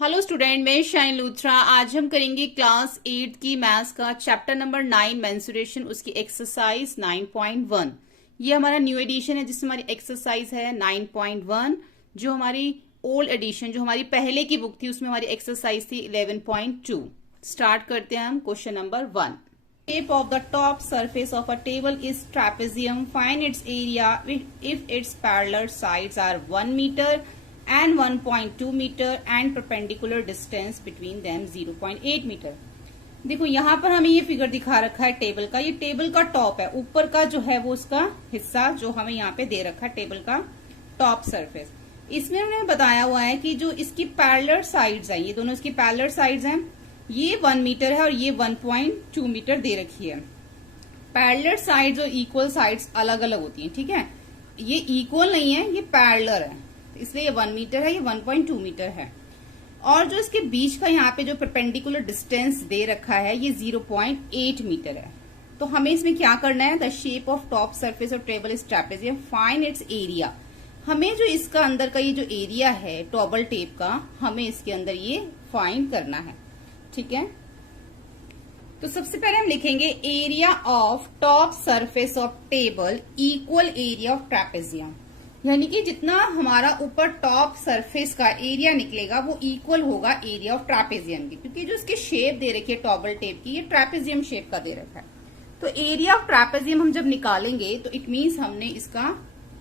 Hello student, मैं shine Luthra. आज हम करेंगे क्लास 8 की मैथ्स का चैप्टर नंबर 9 मेंसुरेशन, उसकी एक्सरसाइज 9.1। ये हमारा न्यू एडिशन है जिसमें हमारी एक्सरसाइज है 9.1। जो हमारी ओल्ड एडिशन, जो हमारी पहले की बुक थी, उसमें हमारी एक्सरसाइज थी 11.2। स्टार्ट करते हैं हम question number 1। Shape of the top surface of a table is trapezium. Find its area if its parallel sides are 1 meter and 1.2 meter and perpendicular distance between them 0.8 meter. देखो यहाँ पर हमें ये figure दिखा रखा है टेबल का। ये टेबल का टॉप है, ऊपर का जो है वो उसका हिस्सा जो हमें यहाँ पे दे रखा है टेबल का टॉप सरफेस। इसमें उन्होंने बताया हुआ है कि जो इसकी पैरेलल साइड्स हैं, ये दोनों इसकी पैरेलल साइड्स हैं, ये 1 मीटर है और ये 1.2 मीटर दे रखी है। पैरेलल साइड्स और इक्वल साइड्स अलग अलग होती हैं, ठीक है। ये इक्वल नहीं है, ये पैरेलल है, इसलिए ये 1 मीटर है, ये 1.2 मीटर है। और जो इसके बीच का यहाँ पे जो परपेंडिकुलर डिस्टेंस दे रखा है ये 0.8 मीटर है। तो हमें इसमें क्या करना है, the shape of top surface of table is trapezium, find its area. हमें जो इसका अंदर का ये जो एरिया है टेबल टेप का, हमें इसके अंदर ये फाइंड करना है, ठीक है। तो सबसे पहले हम लिखेंगे area of top surface of table equal area of trapezium, यानी कि जितना हमारा ऊपर टॉप सरफेस का एरिया निकलेगा वो इक्वल होगा एरिया ऑफ ट्रेपेजियम की, क्योंकि जो इसकी शेप दे रखी है टेबल टेप की, ये ट्रेपेजियम शेप का दे रखा है। तो एरिया ऑफ ट्रेपेजियम हम जब निकालेंगे तो इट मीन्स हमने इसका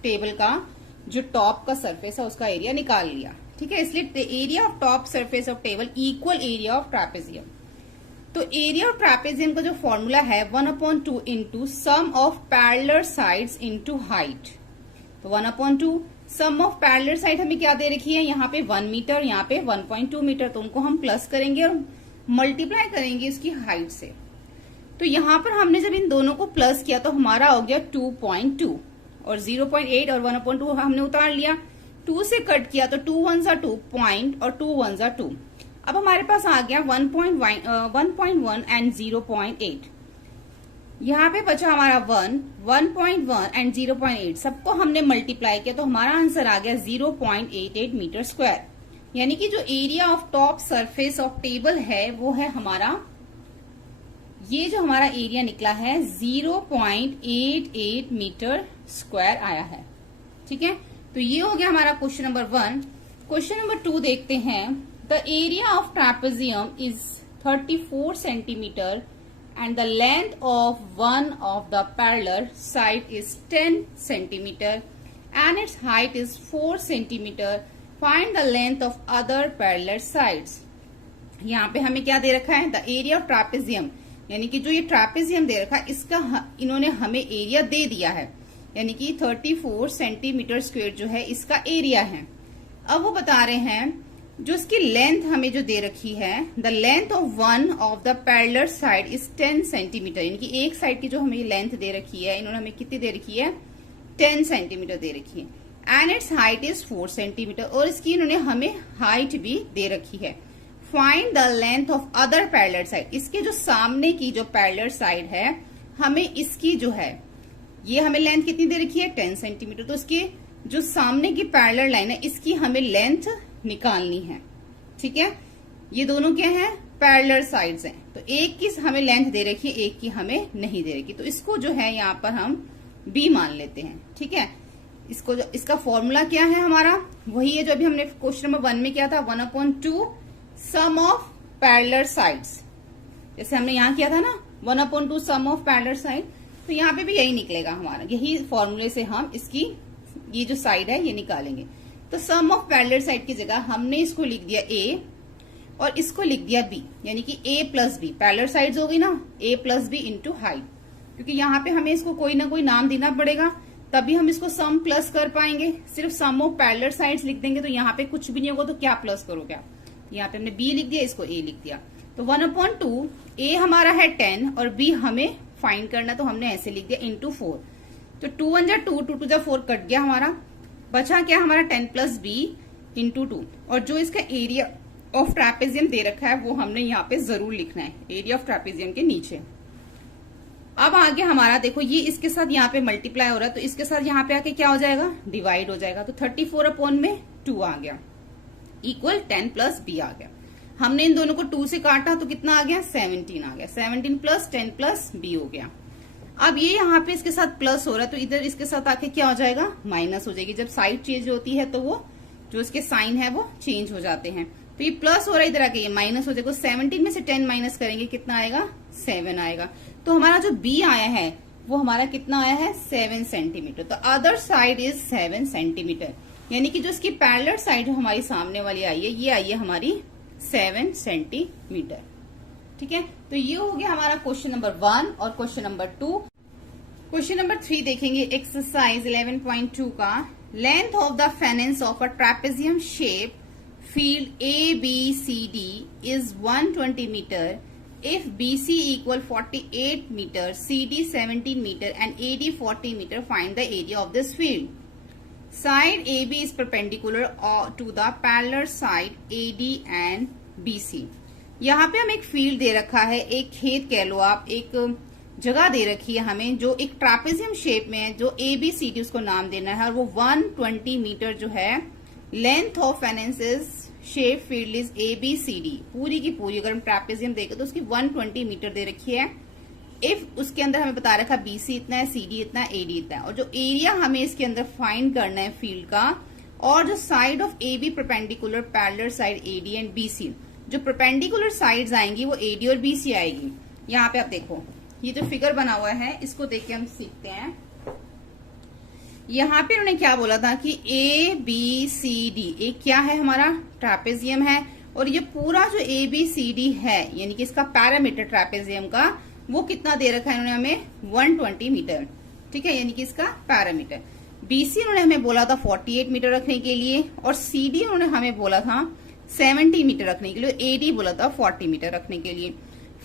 टेबल का जो टॉप का सरफेस है उसका एरिया निकाल लिया, ठीक है। इसलिए area of top surface of table equal area of trapezium. तो एरिया ऑफ ट्रेपेजियम का जो फॉर्मूला है 1/2 into sum of parallel sides into height. तो 1/2 सम ऑफ पैरेलल साइड हमें क्या दे रखी है, यहाँ पे 1 मीटर, यहाँ पे 1.2 मीटर, तो उनको हम प्लस करेंगे और मल्टीप्लाई करेंगे इसकी हाइट से। तो यहाँ पर हमने जब इन दोनों को प्लस किया तो हमारा हो गया 2.2 और 0.8 और 1/2 हमने उतार लिया। 2 से कट किया तो 2 1 जा 2 पॉइंट और 2 1 जा 2। अब हमारे पास आ गया 1.1 एंड 0.8। यहाँ पे बचा हमारा 1.1 एंड 0.8, सबको हमने मल्टीप्लाई किया तो हमारा आंसर आ गया 0.88 मीटर स्क्वायर। यानी कि जो area of top surface of table है वो है हमारा, ये जो हमारा एरिया निकला है 0.88 मीटर स्क्वायर आया है, ठीक है। तो ये हो गया हमारा क्वेश्चन नंबर 1। क्वेश्चन नंबर 2 देखते हैं। The area of trapezium is 34 centimetre and the length of one of the parallel side is 10 centimeter and its height is 4 centimeter. Find the length of other parallel sides. यहाँ पे हमें क्या दे रखा है, the area of trapezium, यानी कि जो ये ट्रेपेजियम दे रखा है इसका इन्होंने हमें एरिया दे दिया है, यानी कि 34 सेंटीमीटर स्क्वायर जो है इसका एरिया है। अब वो बता रहे हैं जो इसकी लेंथ हमें जो दे रखी है, the length of one of the parallel side is 10 centimetre, यानी कि एक साइड की जो हमें लेंथ दे रखी है, इन्होंने हमें कितनी दे रखी है, 10 सेंटीमीटर दे रखी है। And it's height is 4 centimetre, और इसकी इन्होंने हमें हाइट भी दे रखी है। Find the length of other parallel side, इसके जो सामने की जो पैरेलल साइड है, हमें इसकी जो है ये हमें लेंथ कितनी दे रखी है, 10 सेंटीमीटर। तो इसकी जो सामने की पैरेलल लाइन है इसकी हमें लेंथ निकालनी है, ठीक है। ये दोनों क्या है, पैरेलल साइड्स हैं, तो एक की हमें लेंथ दे रखी है, एक की हमें नहीं दे रखी, तो इसको जो है यहाँ पर हम b मान लेते हैं, ठीक है। इसको जो इसका फॉर्मूला क्या है हमारा, वही है जो अभी हमने क्वेश्चन नंबर 1 में किया था, 1/2 सम ऑफ पैरेलल साइड्स। जैसे हमने यहाँ किया था ना 1/2 सम ऑफ पैरेलल साइड, तो यहाँ पे भी यही निकलेगा हमारा, यही फॉर्मूले से हम इसकी ये जो साइड है ये निकालेंगे। तो सम ऑफ पैरेलल साइड की जगह हमने इसको लिख दिया a और इसको लिख दिया b, यानी कि a plus b, parallel sides हो गई ना, a plus b into height, क्योंकि यहाँ पे हमें इसको कोई ना कोई नाम देना पड़ेगा तभी हम इसको सम प्लस कर पाएंगे। सिर्फ सम ऑफ पैरेलल साइड्स लिख देंगे तो यहाँ पे कुछ भी नहीं होगा, तो क्या प्लस करोगे आप। यहाँ पे हमने b लिख दिया, इसको a लिख दिया। तो 1/2 a हमारा है 10 और b हमें फाइंड करना, तो हमने ऐसे लिख दिया इंटू 4। तो 2 1 जा 2, 2 2 जा 4 कट गया हमारा, बचा क्या हमारा 10 प्लस बी इंटू 2। और जो इसका एरिया ऑफ ट्रेपेजियम दे रखा है वो हमने यहाँ पे जरूर लिखना है, एरिया ऑफ ट्रेपेजियम के नीचे। अब आगे हमारा देखो ये इसके साथ यहाँ पे मल्टीप्लाई हो रहा है, तो इसके साथ यहाँ पे आके क्या हो जाएगा, डिवाइड हो जाएगा। तो 34 अपॉन में 2 आ गया, इक्वल 10 प्लस बी आ गया। हमने इन दोनों को 2 से काटा तो कितना आ गया, 17 आ गया। 17 प्लस 10 प्लस बी हो गया। अब ये यहाँ पे इसके साथ प्लस हो रहा है तो इधर इसके साथ आके क्या हो जाएगा, माइनस हो जाएगी। जब साइड चेंज होती है तो वो जो इसके साइन है वो चेंज हो जाते हैं। तो ये प्लस हो रहा है, इधर आके ये माइनस हो जाएगा। 17 में से 10 माइनस करेंगे कितना आएगा, 7 आएगा। तो हमारा जो बी आया है वो हमारा कितना आया है, 7 सेंटीमीटर। तो अदर साइड इज 7 सेंटीमीटर, यानी कि जो इसकी पैरेलल साइड जो हमारी सामने वाली आई है ये आई है हमारी 7 सेंटीमीटर। ठीक है, तो ये हो गया हमारा क्वेश्चन नंबर 1 और क्वेश्चन नंबर 2। क्वेश्चन नंबर 3 देखेंगे एक्सरसाइज 11.2 का। Length of the fencing of a trapezium shape field ABCD is 120 meter if BC equal 48 meter, CD 17 meter and AD 40 meter. Find the area of this field. Side AB is perpendicular to the parallel side AD and BC. यहाँ पे हम एक field दे रखा है, एक खेत कह लो आप, एक जगह दे रखी है हमें जो एक ट्रापेजियम शेप में है, जो ABCD उसको नाम देना है और वो 120 मीटर जो है length of fencing shape field is ABCD। पूरी की पूरी अगर हम ट्रेपेजियम देखें तो उसकी 120 मीटर दे रखी है। इफ उसके अंदर हमें बता रखा BC इतना है, CD इतना है, AD इतना है, और जो एरिया हमें इसके अंदर फाइंड करना है फील्ड का, और जो side of AB perpendicular parallel side AD and BC, जो परपेंडिकुलर साइड्स आएंगी वो AD और BC आएगी। यहाँ पे आप देखो ये जो फिगर बना हुआ है इसको देख के हम सीखते हैं। यहाँ पे उन्होंने क्या बोला था कि ABCD एक क्या है, हमारा ट्रेपेजियम है, और ये पूरा जो ABCD है यानी कि इसका पैरामीटर ट्रेपेजियम का वो कितना दे रखा है इन्होंने हमें, 120 मीटर। ठीक है, यानी कि इसका पैरामीटर। BC उन्होंने हमें बोला था 48 मीटर रखने के लिए, और CD उन्होंने हमें बोला था 70 मीटर रखने के लिए, AD बोला था 40 मीटर रखने के लिए।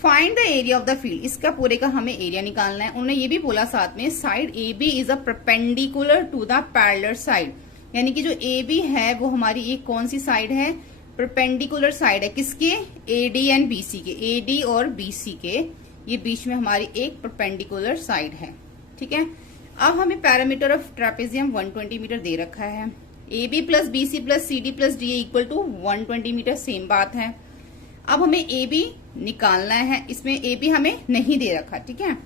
Find the area of the field, इसका पूरे का हमें एरिया निकालना है। उन्होंने ये भी बोला साथ में side AB is a perpendicular to the parallel side, यानी कि जो AB है वो हमारी एक कौन सी साइड है, परपेंडिकुलर साइड है किसके, AD एंड BC के, AD और BC के, ये बीच में हमारी एक परपेंडिकुलर साइड है। ठीक है, अब हमें पैरामीटर ऑफ ट्रेपेजियम 120 मीटर दे रखा है। AB plus BC plus CD plus DA equal to 120 meter, same बात है। अब हमें AB निकालना है, इसमें AB हमें नहीं दे रखा। ठीक है,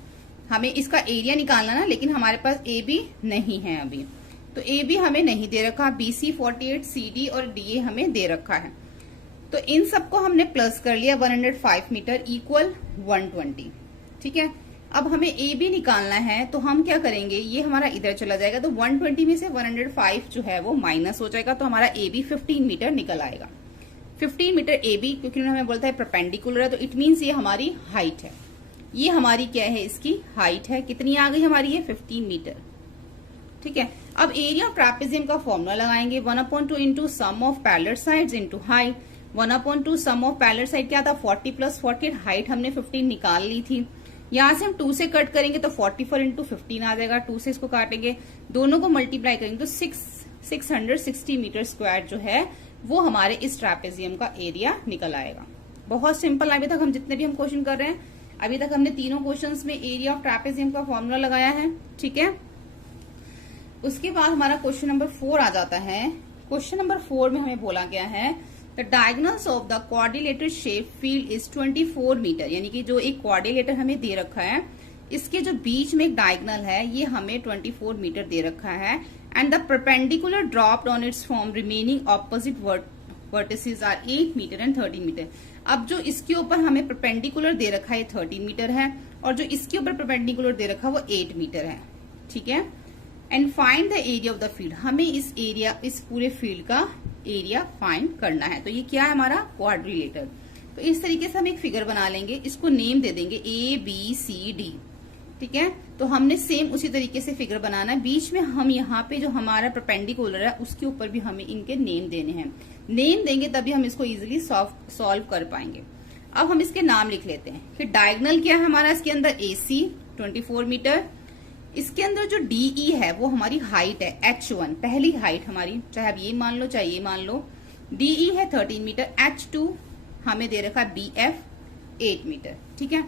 हमें इसका एरिया निकालना ना, लेकिन हमारे पास AB नहीं है अभी, तो AB हमें नहीं दे रखा। BC 48, CD और DA हमें दे रखा है। तो इन सबको हमने प्लस कर लिया, 105 मीटर इक्वल 120। ठीक है, अब हमें AB निकालना है तो हम क्या करेंगे, ये हमारा इधर चला जाएगा, तो 120 में से 105 जो है वो माइनस हो जाएगा, तो हमारा AB 15 मीटर निकल आएगा। 15 मीटर AB, क्योंकि उन्होंने हमें बोलता है परपेंडिकुलर है, तो इट मीन्स ये हमारी हाइट है। ये हमारी क्या है, इसकी हाइट है। कितनी आ गई हमारी, ये 15 मीटर। ठीक है, अब एरिया ऑफ ट्रेपेजियम का फॉर्मूला लगाएंगे, 1/2 into sum of parallel sides into height. 1/2 sum of parallel side क्या था, 40 प्लस 40, हाइट हमने 15 निकाल ली थी। यहाँ से हम 2 से कट करेंगे तो 44 इंटू 15 आ जाएगा। 2 से इसको काटेंगे, दोनों को मल्टीप्लाई करेंगे तो 660 मीटर स्क्वायर जो है वो हमारे इस ट्रेपेजियम का एरिया निकल आएगा। बहुत सिंपल। अभी तक हम जितने भी हम क्वेश्चन कर रहे हैं, अभी तक हमने तीनों क्वेश्चंस में एरिया ऑफ ट्रेपेजियम का फॉर्मूला लगाया है। ठीक है, उसके बाद हमारा क्वेश्चन नंबर 4 आ जाता है। क्वेश्चन नंबर 4 में हमें बोला गया है the diagonals of the quadrilateral shape field is 24 meter, यानी कि जो एक क्वाड्रिलेटर हमें दे रखा है इसके जो बीच में एक डायगोनल है ये हमें 24 मीटर दे रखा है। And the perpendicular dropped on its form remaining opposite vertices are 8 meter and 30 meter. अब जो इसके ऊपर हमें परपेंडिकुलर दे रखा है 30 मीटर है, और जो इसके ऊपर परपेंडिकुलर दे रखा है वो 8 मीटर है। ठीक है, and find the area of the field, हमें इस पूरे फील्ड का एरिया फाइंड करना है। तो ये क्या है हमारा क्वाड्रिलेटर। तो इस तरीके से हम एक फिगर बना लेंगे, इसको नेम दे देंगे ABCD। ठीक है, तो हमने सेम उसी तरीके से फिगर बनाना है। बीच में हम यहाँ पे जो हमारा परपेंडिकुलर है उसके ऊपर भी हमें इनके नेम देने हैं। नेम देंगे तभी हम इसको इजीली सॉल्व कर पाएंगे। अब हम इसके नाम लिख लेते हैं कि डायगोनल क्या है हमारा, इसके अंदर AC 24 मीटर, इसके अंदर जो DE है वो हमारी हाइट है H1, पहली हाइट हमारी, चाहे आप ये मान लो चाहे ये मान लो। DE है 13 मीटर, H2 हमें दे रखा है BF 8 मीटर। ठीक है,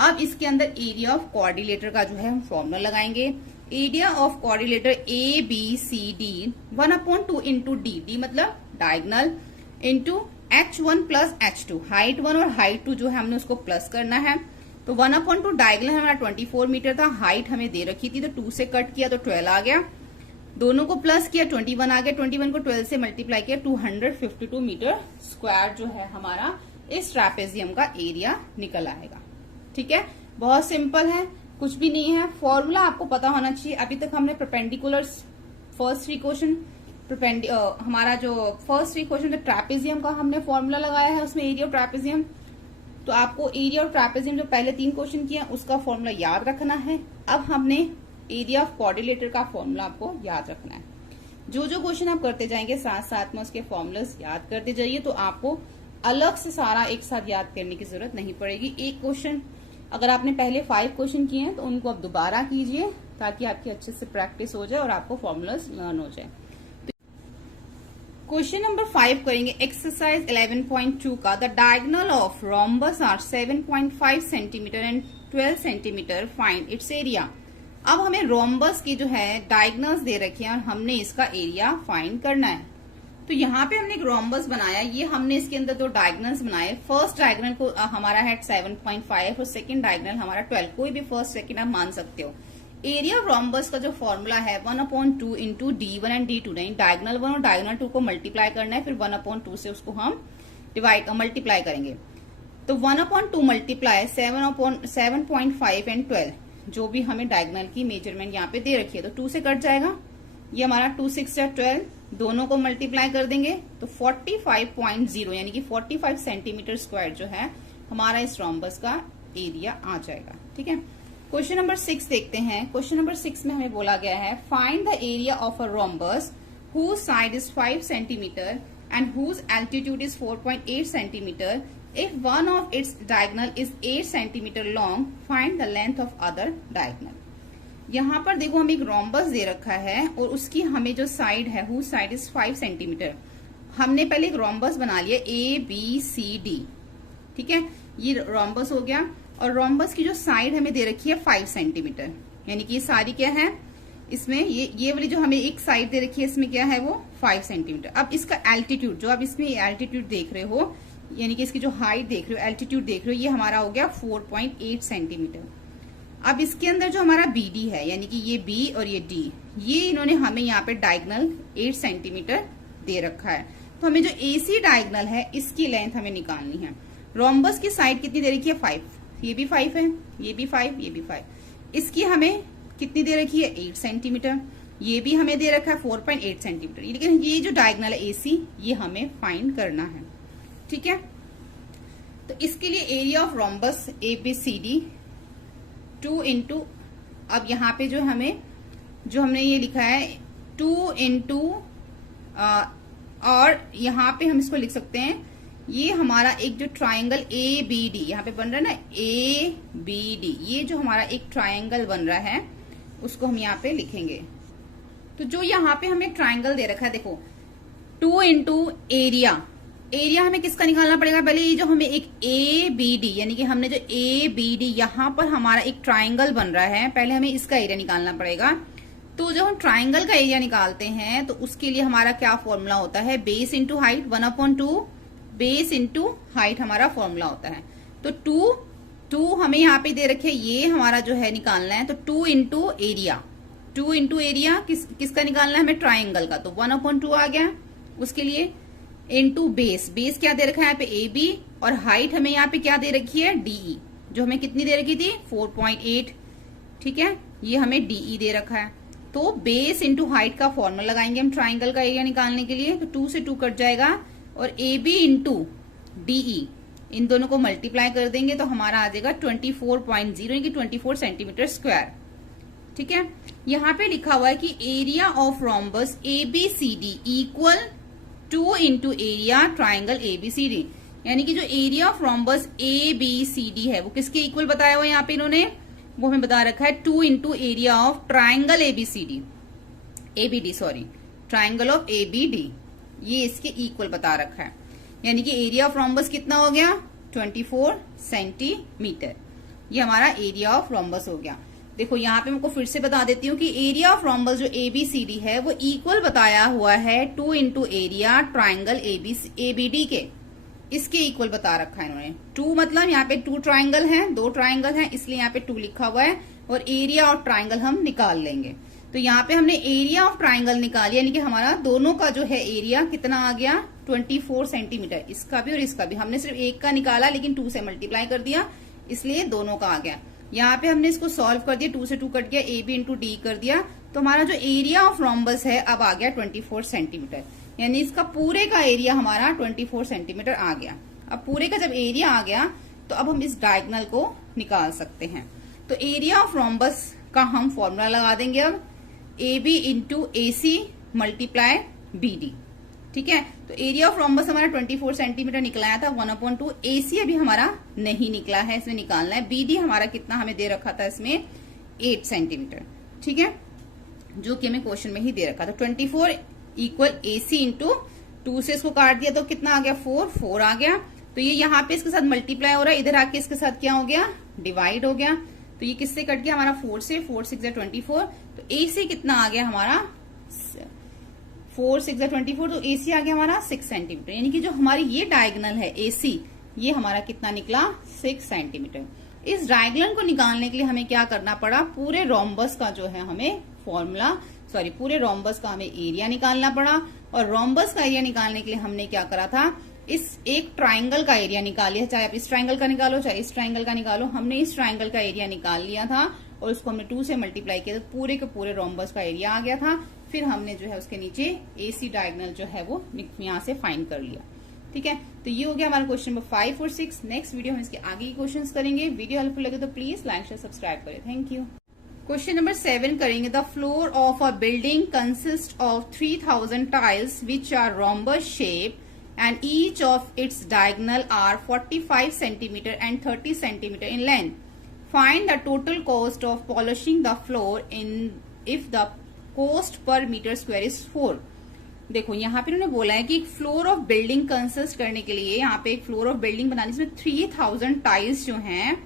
अब इसके अंदर एरिया ऑफ क्वाड्रिलेटर का जो है हम फॉर्मूला लगाएंगे। Area of quadrilateral ABCD 1/2 into D, D मतलब diagonal, into h1 plus h2, height 1 और हाइट 2 जो है हमने उसको प्लस करना है। तो 1/2 डायगोनल हमारा 24 मीटर था, हाइट हमें दे रखी थी, तो 2 से कट किया तो 12 आ गया, दोनों को प्लस किया 21 आ गया, 21 को 12 से मल्टीप्लाई किया 252 मीटर स्क्वायर जो है हमारा इस ट्रैपेजियम का एरिया निकल आएगा। ठीक है, बहुत सिंपल है, कुछ भी नहीं है। फॉर्मूला आपको पता होना चाहिए। अभी तक हमने परपेंडिकुलर फर्स्ट 3 क्वेश्चन, हमारा जो फर्स्ट 3 क्वेश्चन ट्रैपेजियम का हमने फॉर्मूला लगाया है, उसमें एरिया ऑफ ट्रैपेजियम। तो आपको एरिया ऑफ ट्रैपेजियम जो पहले 3 क्वेश्चन किया उसका फॉर्मूला याद रखना है। अब हमने एरिया ऑफ क्वाड्रिलेटर का फॉर्मूला आपको याद रखना है। जो जो क्वेश्चन आप करते जाएंगे साथ साथ में उसके फॉर्मूलास याद करते जाइए, तो आपको अलग से सारा एक साथ याद करने की जरूरत नहीं पड़ेगी। एक क्वेश्चन अगर आपने पहले 5 क्वेश्चन किए हैं तो उनको आप दोबारा कीजिए ताकि आपकी अच्छे से प्रैक्टिस हो जाए और आपको फॉर्मूलास लर्न हो जाए। क्वेश्चन नंबर 5 करेंगे एक्सरसाइज 11.2 का। The diagonal of rhombus are 7.5 centimeter and 12 centimeter, find its area. अब हमें रोम्बस की जो है डायगोनल्स दे रखे हैं और हमने इसका एरिया फाइंड करना है। तो यहाँ पे हमने एक रोम्बस बनाया, ये हमने इसके अंदर 2 डायगोनल्स बनाए। फर्स्ट डायगोनल को हमारा है 7.5 और सेकंड डायगोनल हमारा 12, कोई भी फर्स्ट सेकंड आप मान सकते हो। एरिया ऑफ रोम्बस का जो फॉर्मूला है 1/2 इंटू D1 एंड D2, नहीं डायगोनल 1 और डायगोनल 2 को मल्टीप्लाई करना है, फिर 1/2 से उसको हम मल्टीप्लाई करेंगे। तो 1/2 मल्टीप्लाई 7.5 एंड 12, जो भी हमें डायगोनल की मेजरमेंट यहाँ पे दे रखी है, तो 2 से कट जाएगा, ये हमारा 2 6 12, दोनों को मल्टीप्लाई कर देंगे तो 45.0 यानी कि 45 सेंटीमीटर स्क्वायर जो है हमारा इस रोम्बस का एरिया आ जाएगा। ठीक है, क्वेश्चन नंबर 6 देखते हैं। क्वेश्चन नंबर 6 में हमें बोला गया है find the area of a rhombus whose side is 5 centimetre and whose altitude is 4.8 centimetre. If one of its diagonal is 8 centimetre long, find the length of other diagonal. यहाँ पर देखो हमें एक रोम्बस दे रखा है और उसकी हमें जो साइड है हुज साइड इज 5 सेंटीमीटर। हमने पहले एक रोम्बस बना लिया ABCD। ठीक है, ये रोम्बस हो गया और रोम्बस की जो साइड हमें दे रखी है 5 सेंटीमीटर, यानी कि ये सारी क्या है, इसमें ये वाली जो हमें एक साइड दे रखी है इसमें क्या है वो 5 सेंटीमीटर। अब इसका एल्टीट्यूड जो आप इसमें एल्टीट्यूड देख रहे हो, यानी कि इसकी जो हाइट देख रहे हो, एल्टीट्यूड देख रहे हो, ये हमारा हो गया 4.8 सेंटीमीटर। अब इसके अंदर जो हमारा BD है, यानी कि ये B और ये D, ये इन्होंने हमें यहाँ पे डायगोनल 8 सेंटीमीटर दे रखा है। तो हमें जो AC डायगोनल है इसकी लेंथ हमें निकालनी है। रोम्बस की साइड कितनी दे रखी है 5, ये भी 5 है, ये भी 5, ये भी 5। इसकी हमें कितनी दे रखी है 8 सेंटीमीटर, ये भी हमें दे रखा है 4.8 सेंटीमीटर। लेकिन ये जो डायगोनल है AC, ये हमें फाइंड करना है। ठीक है, तो इसके लिए area of rhombus ABCD 2 into, अब यहाँ पे जो हमने ये लिखा है 2 इंटू, और यहाँ पे हम इसको लिख सकते हैं, ये हमारा एक जो ट्रायंगल ABD यहाँ पे बन रहा है ना, ABD, ये जो हमारा एक ट्रायंगल बन रहा है उसको हम यहाँ पे लिखेंगे। तो जो यहाँ पे हमें ट्रायंगल दे रखा है, देखो 2 इंटू एरिया हमें किसका निकालना पड़ेगा, पहले ये जो हमें एक ABD, यानी कि हमने जो ABD यहाँ पर हमारा एक ट्रायंगल बन रहा है, पहले हमें इसका एरिया निकालना पड़ेगा। तो जब हम ट्रायंगल का एरिया निकालते हैं तो उसके लिए हमारा क्या फॉर्मूला होता है, base into height, 1/2 base into height हमारा फॉर्मूला होता है। तो 2 हमें यहाँ पे दे रखे, ये हमारा जो है निकालना है, तो 2 इंटू एरिया किसका निकालना है हमें, ट्राइंगल का, तो 1/2 आ गया। उसके लिए इंटू बेस क्या दे रखा है यहाँ पे AB, और हाइट हमें यहाँ पे क्या दे रखी है DE, जो हमें कितनी दे रखी थी 4.8। ठीक है, ये हमें DE दे रखा है। तो बेस इंटू हाइट का फॉर्मूला लगाएंगे हम ट्राइंगल का एरिया निकालने के लिए, तो 2 से 2 कट जाएगा और AB इंटू DE इन दोनों को मल्टीप्लाई कर देंगे तो हमारा आ जाएगा 24.0 यानी कि 24 सेंटीमीटर स्क्वायर। ठीक है, यहाँ पे लिखा हुआ है कि area of rhombus ABCD equal 2 into area triangle ABCD, यानी कि जो एरिया ऑफ रोम्बस ABCD है वो किसके इक्वल बताया हुआ है यहाँ पे इन्होंने, वो हमें बता रखा है 2 into area of triangle ABD, triangle of ABD, ये इसके इक्वल बता रखा है। यानी कि एरिया ऑफ रोम्बस कितना हो गया 24 सेंटीमीटर, ये हमारा एरिया ऑफ रोम्बस हो गया। देखो यहाँ पे मैं फिर से बता देती हूँ कि एरिया ऑफ रोम्बस जो ABCD है वो इक्वल बताया हुआ है 2 इंटू एरिया ट्राइंगल ABD के, इसके इक्वल बता रखा है इन्होंने। 2 मतलब यहाँ पे 2 ट्राइंगल हैं, 2 ट्राइंगल हैं, इसलिए यहाँ पे 2 लिखा हुआ है, और एरिया ऑफ ट्राइंगल हम निकाल लेंगे। तो यहाँ पे हमने एरिया ऑफ ट्राइंगल निकाल लिया, यानी कि हमारा दोनों का जो है एरिया कितना आ गया 24 सेंटीमीटर, इसका भी और इसका भी। हमने सिर्फ एक का निकाला लेकिन 2 से मल्टीप्लाई कर दिया, इसलिए दोनों का आ गया। यहाँ पे हमने इसको सॉल्व कर दिया, 2 से 2 कट गया, AB इंटू D कर दिया, तो हमारा जो एरिया ऑफ रोम्बस है अब आ गया 24 सेंटीमीटर, यानी इसका पूरे का एरिया हमारा 24 सेंटीमीटर आ गया। अब पूरे का जब एरिया आ गया तो अब हम इस डायगोनल को निकाल सकते हैं। तो एरिया ऑफ रोम्बस का हम फॉर्मूला लगा देंगे अब, AB into AC multiply BD, ठीक है। तो एरिया ऑफ रोम्बस हमारा 24 सेंटीमीटर निकलाया था 1/2, AC अभी हमारा नहीं निकला है, इसमें निकालना है। BD हमारा कितना हमें दे रखा था इसमें 8 सेंटीमीटर, ठीक है, जो कि हमें क्वेश्चन में ही दे रखा था। 24 इक्वल AC इंटू 2 से इसको काट दिया तो कितना आ गया 4 आ गया। तो ये यहाँ पे इसके साथ मल्टीप्लाई हो रहा है, इधर आके इसके साथ क्या हो गया डिवाइड हो गया। तो ये किससे कट गया हमारा 4 से, 4 6 24, तो AC कितना आ गया हमारा 4 6 24, तो AC आ गया हमारा 6 सेंटीमीटर, यानी कि जो हमारी ये डायगोनल है AC, ये हमारा कितना निकला 6 सेंटीमीटर। इस डायगोनल को निकालने के लिए हमें क्या करना पड़ा, पूरे रोम्बस का जो है हमें फॉर्मूला, पूरे रोम्बस का हमें एरिया निकालना पड़ा। और रोम्बस का एरिया निकालने के लिए हमने क्या करा था, इस एक ट्राइंगल का एरिया निकाल लिया, चाहे आप इस ट्राइंगल का निकालो चाहे इस ट्राइंगल का निकालो, हमने इस ट्राइंगल का एरिया निकाल लिया था और उसको हमने 2 से मल्टीप्लाई किया तो पूरे के पूरे रोम्बस का एरिया आ गया था। फिर हमने जो है उसके नीचे AC डायगोनल जो है वो यहाँ से फाइंड कर लिया, ठीक है। तो ये हो गया हमारा क्वेश्चन नंबर 5 और 6। नेक्स्ट वीडियो हम इसके आगे के क्वेश्चन करेंगे। वीडियो हेल्पफुल लगे तो प्लीज लाइक शेयर सब्सक्राइब करें। Thank you. क्वेश्चन नंबर 7 करेंगे। The floor of a building consist of 3000 tiles which are rhombus shape and each of its diagonal are 45 centimeter and 30 centimeter in length. Find the total cost of polishing the floor in if the cost per meter square is 4. देखो यहाँ पे उन्होंने बोला है कि एक floor of building consist करने के लिए, यहाँ पे एक फ्लोर ऑफ बिल्डिंग बनाने इसमें 3000 टाइल्स जो हैं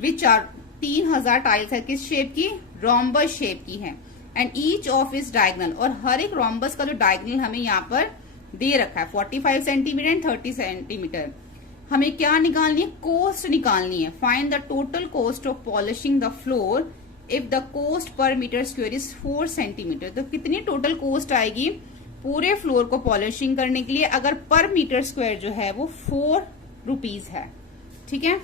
विच आर 3000 टाइल्स है किस शेप की, रोम्बस शेप की है, एंड ईच ऑफ इस डायगोनल, और हर एक रोम्बस का जो डायगोनल हमें यहाँ पर दे रखा है 45 सेंटीमीटर एंड 30 सेंटीमीटर। हमें क्या निकालनी है, कोस्ट निकालनी है। Find the total cost of polishing the floor if the cost per metre square is 4 centimetre. तो कितनी टोटल कोस्ट आएगी पूरे फ्लोर को पॉलिशिंग करने के लिए अगर पर मीटर स्क्वायर जो है वो 4 रुपीज है, ठीक है।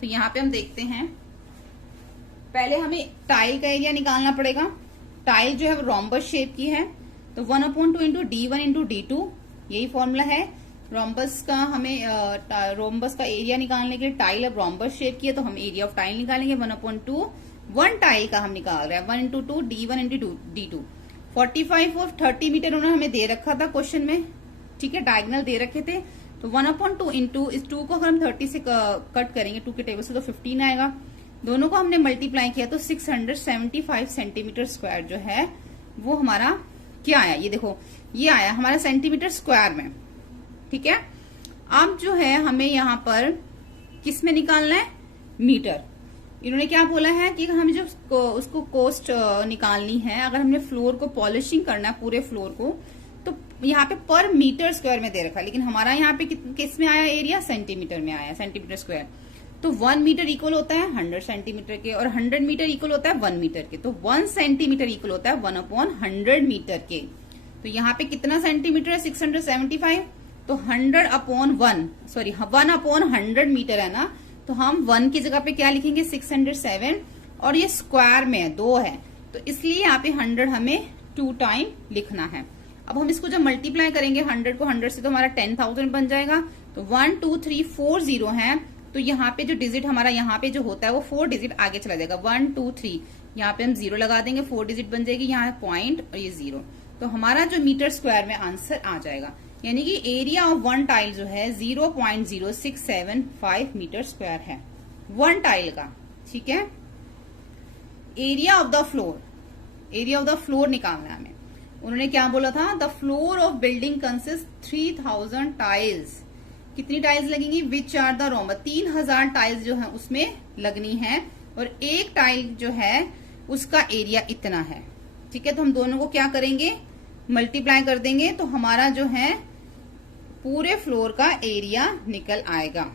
तो यहाँ पे हम देखते हैं, पहले हमें टाइल का एरिया निकालना पड़ेगा। टाइल जो है वो रोम्बस शेप की है, तो 1/2 इंटू D1 इंटू D2 यही फॉर्मूला है। रोम्बस का हमें रोम्बस का एरिया निकालने के लिए, टाइल अब रोम्बस शेप की है तो हम एरिया ऑफ टाइल निकालेंगे 1/2। 1 टाइल का हम निकाल रहे हैं 1 इंटू 2 D1 इंटू D2। 45 और 30 मीटर उन्होंने हमें दे रखा था क्वेश्चन में, ठीक है, डायगोनल दे रखे थे। तो 1/2 इंटू इस 2 को अगर हम 30 से कट करेंगे 2 के टेबल से तो 15 आएगा। दोनों को हमने मल्टीप्लाई किया तो 675 सेंटीमीटर स्क्वायर जो है वो हमारा क्या आया, ये देखो ये आया हमारा सेंटीमीटर स्क्वायर में, ठीक है। अब जो है हमें यहाँ पर किस में निकालना है, मीटर। इन्होंने क्या बोला है कि हमें जो उसको कोस्ट निकालनी है, अगर हमने फ्लोर को पॉलिशिंग करना है पूरे फ्लोर को, तो यहाँ पे पर मीटर स्क्वायर में दे रखा है, लेकिन हमारा यहाँ पे किस में आया एरिया, सेंटीमीटर में आया, सेंटीमीटर स्क्वायर। तो 1 मीटर इक्वल होता है 100 सेंटीमीटर के, और 100 मीटर इक्वल होता है 1 मीटर के। तो 1 सेंटीमीटर इक्वल होता है 1/100 मीटर के। तो यहाँ पे कितना सेंटीमीटर है 675, तो 1/100 मीटर है ना, तो हम 1 की जगह पे क्या लिखेंगे 607, और ये स्क्वायर में है 2 है, तो इसलिए यहाँ पे 100 हमें 2 टाइम लिखना है। अब हम इसको जब मल्टीप्लाई करेंगे 100 को 100 से तो हमारा 10,000 बन जाएगा। तो 1 2 3 4 0 है, तो यहाँ पे जो डिजिट हमारा यहाँ पे जो होता है वो 4 डिजिट आगे चला जाएगा। 1 2 3 यहाँ पे हम 0 लगा देंगे, 4 डिजिट बन जाएगी, यहाँ पॉइंट और ये 0। तो हमारा जो मीटर स्क्वायर में आंसर आ जाएगा, यानी कि एरिया ऑफ 1 टाइल जो है 0.0675 मीटर स्क्वायर है 1 टाइल का, ठीक है। Area of the floor, area of the floor निकालना है हमें। उन्होंने क्या बोला था, the floor of building consist 3000 tiles. कितनी टाइल्स लगेंगी, which are the rhombus, 3000 tiles जो है उसमें लगनी है और एक टाइल जो है उसका एरिया इतना है। ठीक है, तो हम दोनों को क्या करेंगे, मल्टीप्लाई कर देंगे, तो हमारा जो है पूरे फ्लोर का एरिया निकल आएगा।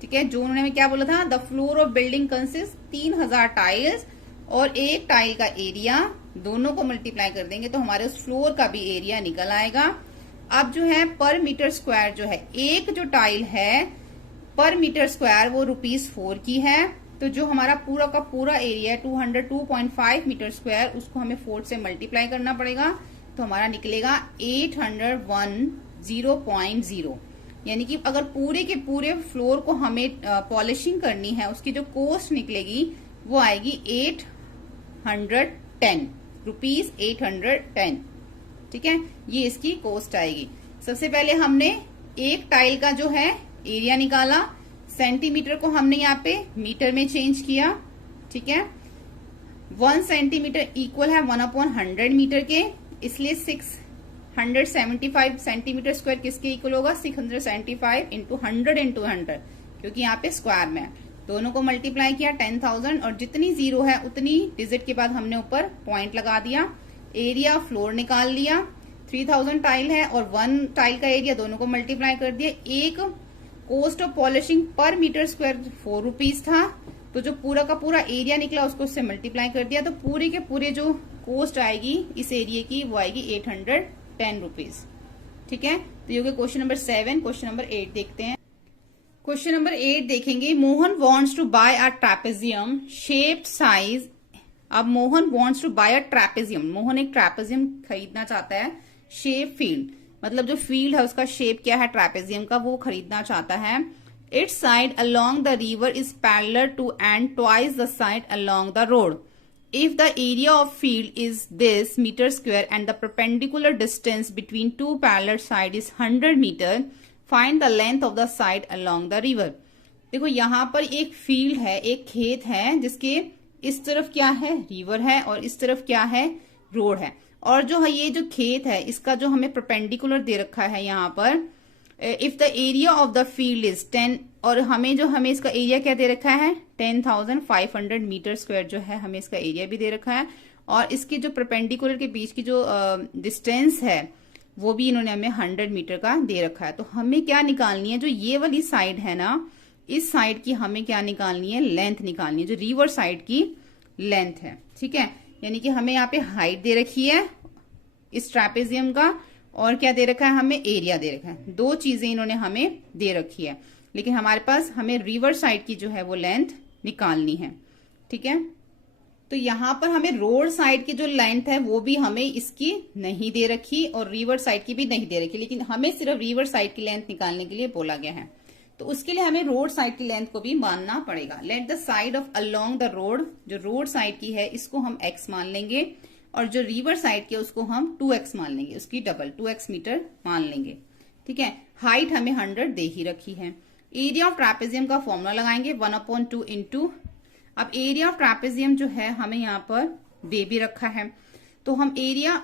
ठीक है, जो उन्होंने हमें क्या बोला था, the floor of building consist 3000 tiles, और एक टाइल का एरिया, दोनों को मल्टीप्लाई कर देंगे तो हमारे उस फ्लोर का भी एरिया निकल आएगा। अब जो है पर मीटर स्क्वायर जो है, एक जो टाइल है पर मीटर स्क्वायर वो ₹4 की है, तो जो हमारा पूरा का पूरा एरिया 202.5 मीटर स्क्वायर, उसको हमें 4 से मल्टीप्लाई करना पड़ेगा, तो हमारा निकलेगा 801.0, यानी कि अगर पूरे के पूरे फ्लोर को हमें पॉलिशिंग करनी है, उसकी जो कॉस्ट निकलेगी वो आएगी 810 रुपीज, 810। ठीक है, ये इसकी कॉस्ट आएगी। सबसे पहले हमने एक टाइल का जो है एरिया निकाला, सेंटीमीटर को हमने यहाँ पे मीटर में चेंज किया। ठीक है, 1 सेंटीमीटर इक्वल है 1/100 मीटर के, इसलिए 675 सेंटीमीटर स्क्वायर किसके इक्वल होगा, 675 इंटू 100, क्योंकि यहाँ पे स्क्वायर में है। दोनों को मल्टीप्लाई किया 10,000, और जितनी जीरो है उतनी डिजिट के बाद हमने ऊपर पॉइंट लगा दिया। एरिया फ्लोर निकाल लिया, 3000 टाइल है और 1 टाइल का एरिया, दोनों को मल्टीप्लाई कर दिया। एक कॉस्ट ऑफ पॉलिशिंग पर मीटर स्क्वायर 4 रुपीज था, तो जो पूरा का पूरा एरिया निकला उसको उससे मल्टीप्लाई कर दिया, तो पूरे के पूरे जो कॉस्ट आएगी इस एरिया की वो आएगी 810 रुपीज। ठीक है, तो ये हो गया क्वेश्चन नंबर 7। क्वेश्चन नंबर 8 देखते हैं। क्वेश्चन नंबर 8 देखेंगे, Mohan wants to buy a trapezium shape size. अब Mohan wants to buy a trapezium, Mohan एक ट्रैपेजियम खरीदना चाहता है, शेप फील्ड, मतलब जो फील्ड है उसका शेप क्या है ट्रैपेजियम का, वो खरीदना चाहता है। Its side along the river is parallel to and twice the side along the road. If the area of field is this meter square and the perpendicular distance between two parallel sides is 100 meter, find the length of the side along the river. देखो यहाँ पर एक field है, एक खेत है, जिसके इस तरफ क्या है, रिवर है, और इस तरफ क्या है, रोड है। और जो है ये जो खेत है इसका जो हमें परपेंडिकुलर दे रखा है यहाँ पर, if the area of the field is 10, और हमें इसका एरिया क्या दे रखा है, 10,500 मीटर स्क्वायर जो है हमें इसका एरिया भी दे रखा है, और इसके जो परपेंडिकुलर के बीच की जो डिस्टेंस है वो भी इन्होंने हमें 100 मीटर का दे रखा है। तो हमें क्या निकालनी है, जो ये वाली साइड है ना, इस साइड की हमें क्या निकालनी है, लेंथ निकालनी है, जो रिवर साइड की लेंथ है। ठीक है, यानी कि हमें यहाँ पे हाइट दे रखी है इस ट्रैपेजियम का, और क्या दे रखा है, हमें एरिया दे रखा है। दो चीजें इन्होंने हमें दे रखी है, लेकिन हमारे पास हमें रिवर साइड की जो है वो लेंथ निकालनी है। ठीक है, तो यहाँ पर हमें रोड साइड की जो लेंथ है वो भी हमें इसकी नहीं दे रखी, और रिवर साइड की भी नहीं दे रखी, लेकिन हमें सिर्फ रिवर साइड की लेंथ निकालने के लिए बोला गया है। तो उसके लिए हमें रोड साइड की लेंथ को भी मानना पड़ेगा। Let the side of along the road, जो रोड साइड की है इसको हम x मान लेंगे, और जो रिवर साइड की है उसको हम 2x मान लेंगे, उसकी डबल 2x मीटर मान लेंगे। ठीक है, हाइट हमें 100 दे ही रखी है। एरिया ऑफ ट्रैपेजियम का फॉर्मूला लगाएंगे 1/2 इंटू, अब एरिया ऑफ ट्रैपेजियम जो है हमें यहाँ पर दे भी रखा है, तो हम एरिया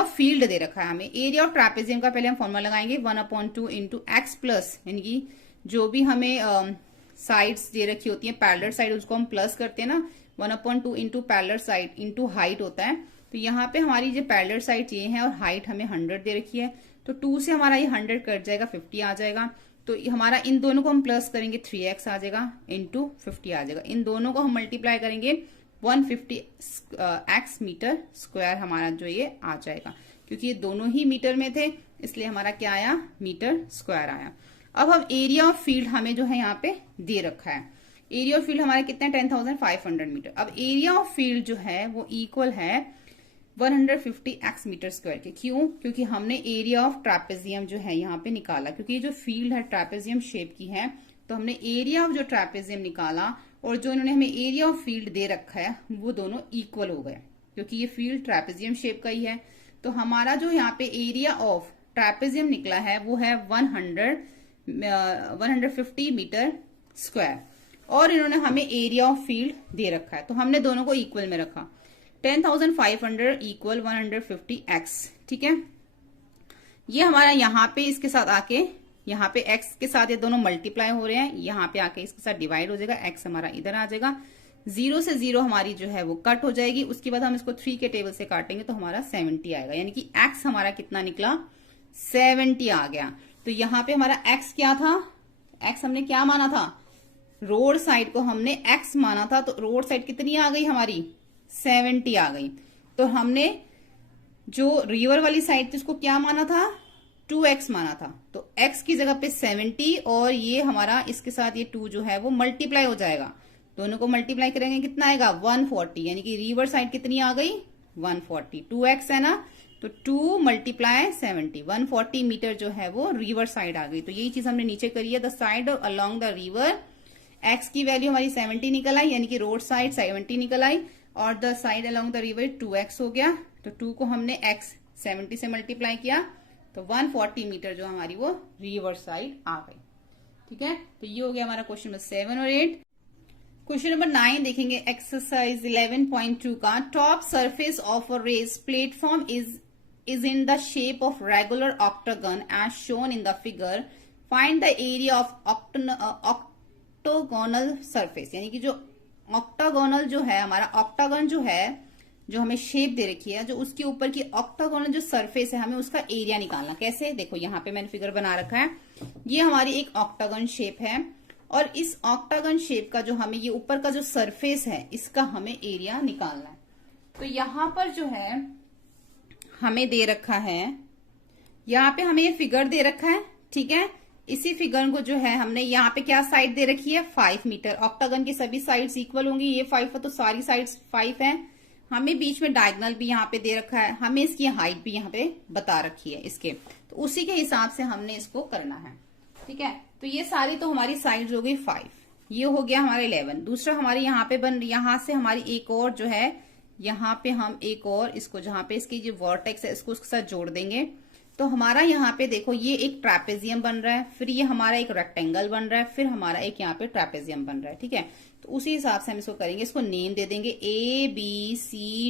ऑफ फील्ड दे रखा है हमें, एरिया ऑफ ट्रैपेजियम का पहले हम फॉर्मूला लगाएंगे 1/2 इंटू एक्स प्लस, यानी कि जो भी हमें साइड्स दे रखी होती है पैरेलल साइड, उसको हम प्लस करते हैं ना, 1/2 into parallel side into height होता है। तो यहाँ पे हमारी जो पैरेलल साइड ये है और हाइट हमें 100 दे रखी है, तो 2 से हमारा ये 100 कट जाएगा, 50 आ जाएगा। तो हमारा इन दोनों को हम प्लस करेंगे 3x आ जाएगा इंटू 50 आ जाएगा। इन दोनों को हम मल्टीप्लाई करेंगे 150x मीटर स्क्वायर हमारा जो ये आ जाएगा, क्योंकि ये दोनों ही मीटर में थे इसलिए हमारा क्या आया, मीटर स्क्वायर आया। अब हम एरिया ऑफ फील्ड हमें जो है यहाँ पे दे रखा है, एरिया ऑफ फील्ड हमारा कितना है 10,500 मीटर। अब एरिया ऑफ फील्ड जो है वो इक्वल है 150x मीटर स्क्वायर के। क्यों, क्योंकि हमने एरिया ऑफ ट्रैपेजियम जो है यहाँ पे निकाला, क्योंकि ये जो फील्ड है ट्रैपेजियम शेप की है, तो हमने एरिया ऑफ जो ट्रैपेजियम निकाला और जो इन्होंने हमें एरिया ऑफ फील्ड दे रखा है वो दोनों इक्वल हो गए, क्योंकि ये फील्ड ट्रैपेजियम शेप का ही है। तो हमारा जो यहाँ पे एरिया ऑफ ट्रैपेजियम निकला है वो है 150 मीटर स्क्वायर, और इन्होंने हमें एरिया ऑफ फील्ड दे रखा है, तो हमने दोनों को इक्वल में रखा। 10,500 इक्वल 150x। ठीक है, ये हमारा यहाँ पे इसके साथ आके, यहाँ पे x के साथ ये दोनों मल्टीप्लाई हो रहे हैं, यहाँ पे आके इसके साथ डिवाइड हो जाएगा, x हमारा इधर आ जाएगा, 0 से 0 हमारी जो है वो कट हो जाएगी। उसके बाद हम इसको 3 के टेबल से काटेंगे तो हमारा 70 आएगा, यानी कि x हमारा कितना निकला, 70 आ गया। तो यहाँ पे हमारा x क्या था, x हमने क्या माना था, रोड साइड को हमने x माना था, तो रोड साइड कितनी आ गई हमारी, 70 आ गई। तो हमने जो रिवर वाली साइड थी उसको क्या माना था, 2x माना था। तो x की जगह पे 70 और ये हमारा इसके साथ ये 2 जो है वो मल्टीप्लाई हो जाएगा, दोनों को मल्टीप्लाई करेंगे कितना आएगा, 140, यानी कि रिवर साइड कितनी आ गई, 140। 2x है ना, तो 2 मल्टीप्लाई 70, 140 मीटर जो है वो रिवर साइड आ गई। तो यही चीज हमने नीचे करी है, the side along the river, x की वैल्यू हमारी 70 निकल आई, यानी कि रोड साइड 70 निकल आई, और the side along the river 2x हो गया। तो 2 को हमने x 70 से मल्टीप्लाई किया, तो 140 मीटर जो हमारी वो रिवर साइड आ गई। ठीक है, तो ये हो गया हमारा क्वेश्चन नंबर 7 और 8। क्वेश्चन नंबर 9 देखेंगे, एक्सरसाइज 11.2 का, top surface of a race platform is in the shape of regular octagon as shown in the figure, find the area of octagonal surface. यानी कि जो ऑक्टागोनल जो है हमारा, ऑक्टागन जो है जो हमें शेप दे रखी है, जो उसके ऊपर की ऑक्टागोनल जो सरफेस है, हमें उसका एरिया निकालना। कैसे, देखो यहाँ पे मैंने फिगर बना रखा है, ये हमारी एक ऑक्टागन शेप है, और इस ऑक्टागन शेप का जो हमें ये ऊपर का जो सरफेस है इसका हमें एरिया निकालना है। तो यहाँ पर जो है हमें दे रखा है, यहाँ पे हमें ये फिगर दे रखा है, ठीक है। इसी फिगर को जो है हमने यहाँ पे क्या साइड दे रखी है, 5 मीटर। ऑक्टागन की सभी साइड्स इक्वल होंगी, ये 5 है तो सारी साइड्स 5 है। हमें बीच में डायगोनल भी यहाँ पे दे रखा है, हमें इसकी हाइट भी यहाँ पे बता रखी है इसके, तो उसी के हिसाब से हमने इसको करना है। ठीक है, तो ये सारी तो हमारी साइड्स हो गई 5, ये हो गया हमारा 11। दूसरा हमारे यहाँ पे यहाँ से हमारी एक और जो है, यहाँ पे हम एक और इसको जहाँ पे इसकी जो वर्टेक्स है इसको उसके साथ जोड़ देंगे, तो हमारा यहाँ पे देखो ये एक ट्रैपेजियम बन रहा है, फिर ये हमारा एक रेक्टेंगल बन रहा है, फिर हमारा एक यहाँ पे ट्रैपेजियम बन रहा है। ठीक है, तो उसी हिसाब से हम इसको करेंगे, इसको नेम दे देंगे ABCDEFGH।